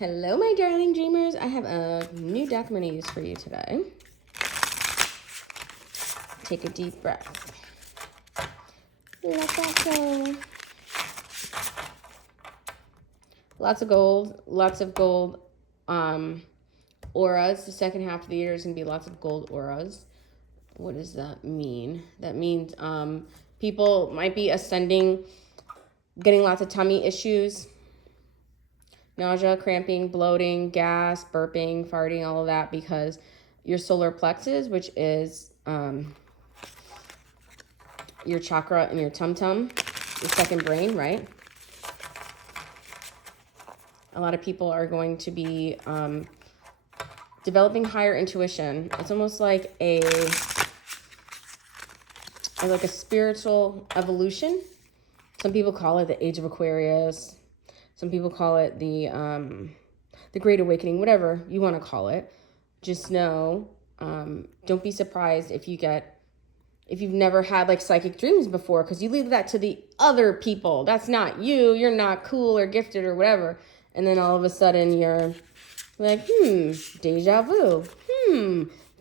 Hello, my darling dreamers. I have a new deck I'm going to use for you today. Take a deep breath. Let that go. Lots of gold. Auras. The second half of the year is going to be lots of gold auras. What does that mean? That means people might be ascending, getting lots of tummy issues. Nausea, cramping, bloating, gas, burping, farting, all of that, because your solar plexus, which is your chakra in your tum-tum, your second brain, right? A lot of people are going to be developing higher intuition. It's almost like a spiritual evolution. Some people call it the age of Aquarius. Some people call it the Great Awakening, whatever you want to call it. Just know, don't be surprised if you've never had like psychic dreams before, because you leave that to the other people. That's not you. You're not cool or gifted or whatever. And then all of a sudden you're like, deja vu,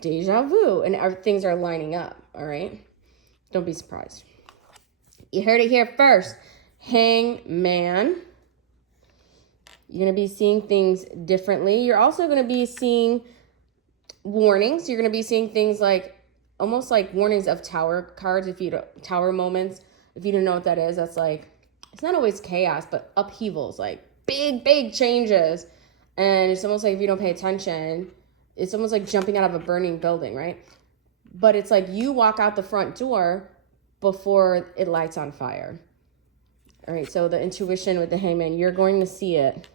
deja vu. And things are lining up, all right? Don't be surprised. You heard it here first. Hangman. You're going to be seeing things differently. You're also going to be seeing warnings. You're going to be seeing things like, almost like warnings of tower cards. Tower moments. If you don't know what that is, that's like, it's not always chaos, but upheavals, like big changes. And it's almost like if you don't pay attention, it's almost like jumping out of a burning building, right? But it's like you walk out the front door before it lights on fire. All right, so the intuition with the hangman, you're going to see it.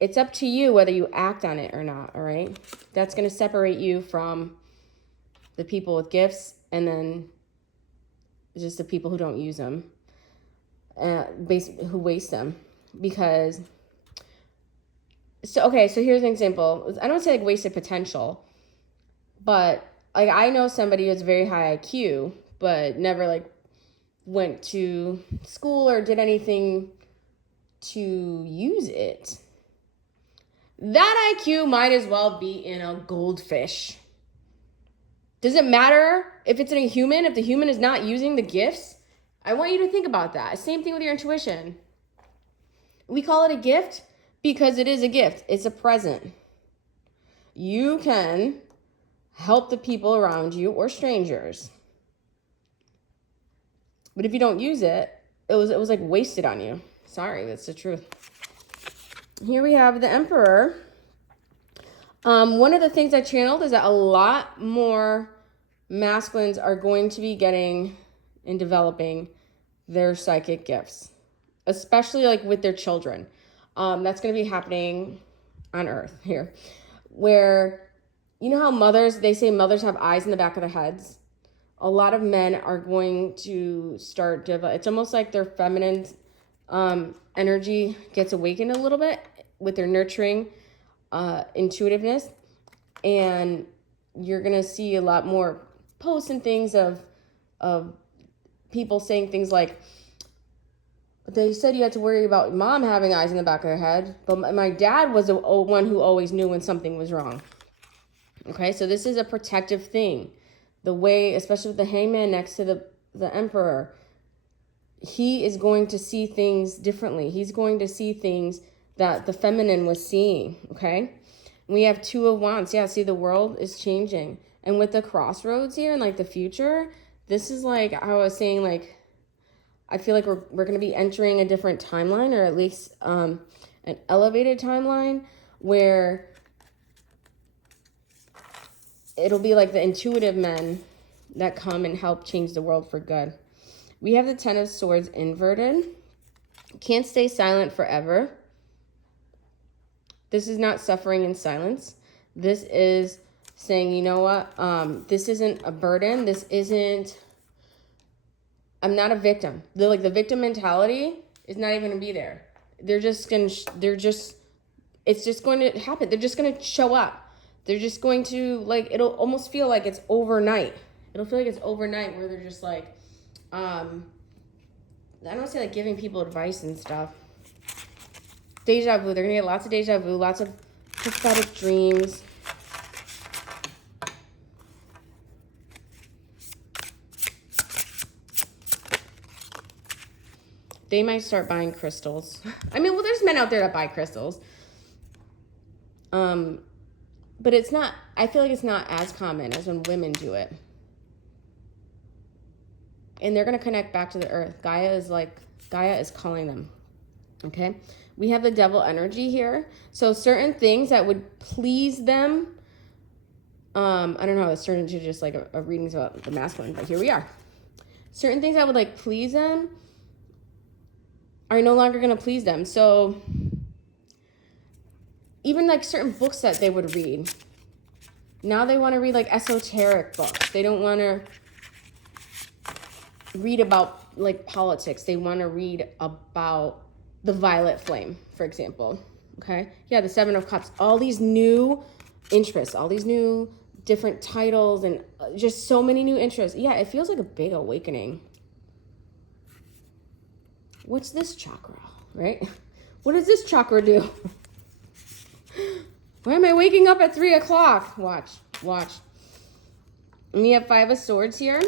It's up to you whether you act on it or not, all right? That's going to separate you from the people with gifts and then just the people who don't use them, who waste them. Because, so here's an example. I don't say like wasted potential, but like I know somebody who's very high IQ, but never like went to school or did anything to use it. That IQ might as well be in a goldfish. Does it matter if it's in a human, if the human is not using the gifts? I want you to think about that. Same thing with your intuition. We call it a gift because it is a gift. It's a present. You can help the people around you or strangers. But if you don't use it, it was like wasted on you. Sorry, that's the truth. Here we have the Emperor. One of the things I channeled is that a lot more masculines are going to be getting and developing their psychic gifts, especially like with their children. That's going to be happening on Earth here, where, you know how they say mothers have eyes in the back of their heads? A lot of men are going to start it's almost like their feminine energy gets awakened a little bit with their nurturing intuitiveness. And you're going to see a lot more posts and things of people saying things like, they said you had to worry about mom having eyes in the back of their head, but my dad was the one who always knew when something was wrong. Okay, so this is a protective thing. The way, especially with the hangman next to the Emperor, he is going to see things differently. He's going to see things that the feminine was seeing, okay? We have Two of Wands. Yeah, see, the world is changing. And with the crossroads here and like the future, this is like, I was saying, like, I feel like we're going to be entering a different timeline, or at least an elevated timeline, where it'll be like the intuitive men that come and help change the world for good. We have the Ten of Swords inverted. Can't stay silent forever. This is not suffering in silence. This is saying, you know what? This isn't a burden. This isn't, I'm not a victim. The victim mentality is not even going to be there. It's just going to happen. They're just going to show up. They're just going to, like, it'll almost feel like it's overnight. It'll feel like it's overnight where they're just like, I don't say like giving people advice and stuff. Deja vu. They're going to get lots of deja vu, lots of prophetic dreams. They might start buying crystals. I mean, well, there's men out there that buy crystals. But it's not, I feel like it's not as common as when women do it. And they're going to connect back to the earth. Gaia is calling them. Okay? We have the devil energy here. So certain things that would please them, I don't know how this turned into just like a readings about the masculine, but here we are. Certain things that would like please them are no longer going to please them. So even like certain books that they would read, now they want to read like esoteric books. They don't want to read about like politics. They want to read about the violet flame, for example. Okay? Yeah, the Seven of Cups. All these new interests, all these new different titles, and just so many new interests. Yeah, it feels like a big awakening. What's this chakra, right? What does this chakra do? Why am I waking up at 3 o'clock? Watch. And we have Five of Swords here.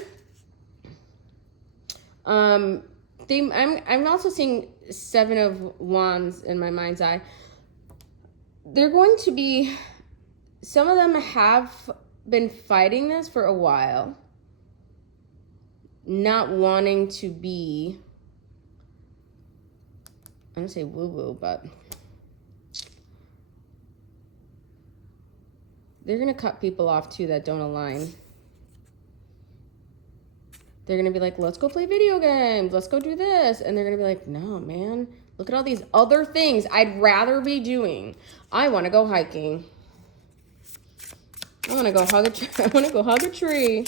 I'm also seeing Seven of Wands in my mind's eye. They're going to be, some of them have been fighting this for a while, not wanting to be, I don't say woo-woo, but they're going to cut people off too that don't align. They're going to be like, let's go play video games. Let's go do this. And they're going to be like, no, man, look at all these other things I'd rather be doing. I want to go hiking. I want to go hug a tree. I want to go hug a tree.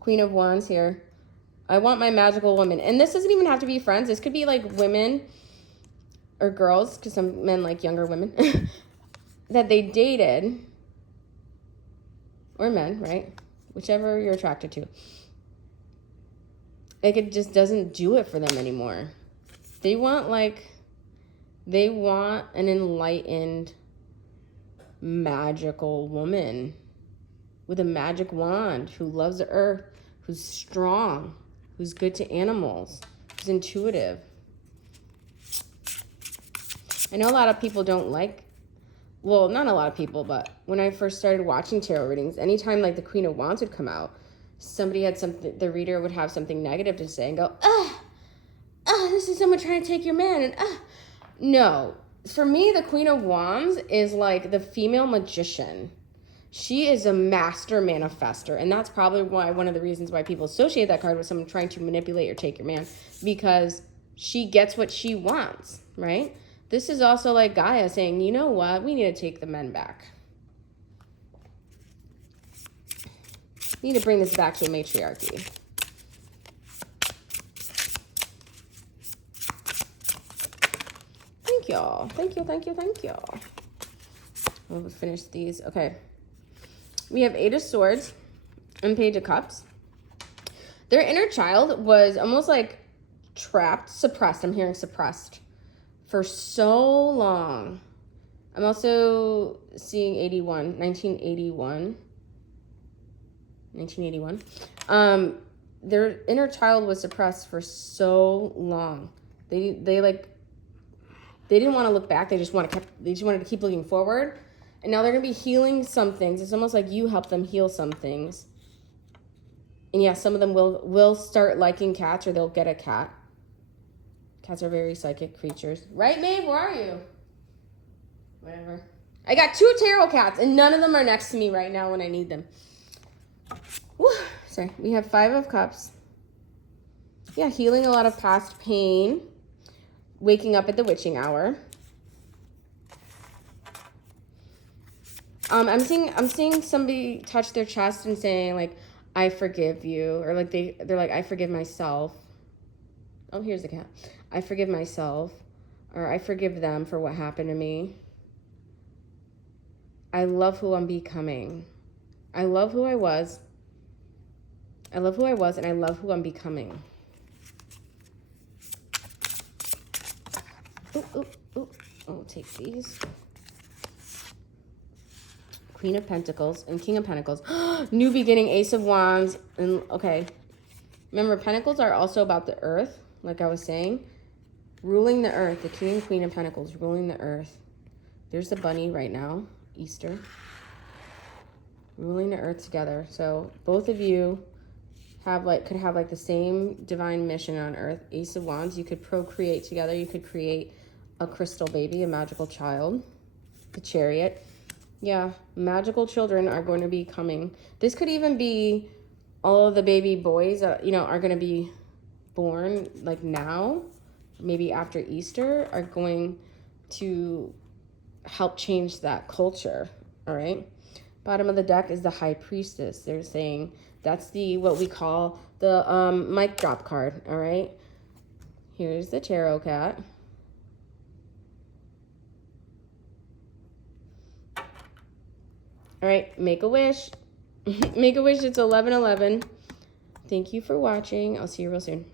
Queen of Wands here. I want my magical woman. And this doesn't even have to be friends. This could be like women or girls, because some men like younger women, that they dated, or men, right? Whichever you're attracted to. Like, it just doesn't do it for them anymore. They want an enlightened, magical woman with a magic wand who loves the earth, who's strong, who's good to animals, who's intuitive. I know a lot of people don't like, well, not a lot of people, but when I first started watching tarot readings, anytime like the Queen of Wands would come out, somebody had something, the reader would have something negative to say and go, this is someone trying to take your man. And no, for me, the Queen of Wands is like the female magician. She is a master manifester. And that's probably why, one of the reasons why people associate that card with someone trying to manipulate or take your man, because she gets what she wants, right? This is also like Gaia saying, you know what? We need to take the men back. We need to bring this back to a matriarchy. Thank y'all. Thank y'all. We'll finish these. Okay. We have Eight of Swords and Page of Cups. Their inner child was almost like trapped, suppressed. I'm hearing suppressed for so long. I'm also seeing 1981. Their inner child was suppressed for so long. They didn't want to look back. They just wanted to keep looking forward. And now they're going to be healing some things. It's almost like you help them heal some things. And yeah, some of them will start liking cats, or they'll get a cat. Cats are very psychic creatures. Right, Maeve? Where are you? Whatever. I got 2 tarot cats, and none of them are next to me right now when I need them. Woo. Sorry. We have Five of Cups. Yeah, healing a lot of past pain. Waking up at the witching hour. I'm seeing somebody touch their chest and saying like, I forgive you, or like they're like, I forgive myself. Oh, here's the cat. I forgive myself, or I forgive them for what happened to me. I love who I'm becoming. I love who I was. And I love who I'm becoming. I'll take these. Queen of Pentacles and King of Pentacles. New beginning, Ace of Wands. And okay, remember, Pentacles are also about the earth, like I was saying. Ruling the earth, the King and Queen of Pentacles, ruling the earth. There's the bunny right now, Easter. Ruling the earth together. So both of you have could have the same divine mission on earth. Ace of Wands, you could procreate together. You could create a crystal baby, a magical child. The Chariot. Yeah, magical children are going to be coming. This could even be all of the baby boys that, are going to be born now, maybe after Easter, are going to help change that culture. All right. Bottom of the deck is the High Priestess. They're saying that's what we call the mic drop card. All right. Here's the tarot cat. All right, make a wish. Make a wish. It's 11/11. Thank you for watching. I'll see you real soon.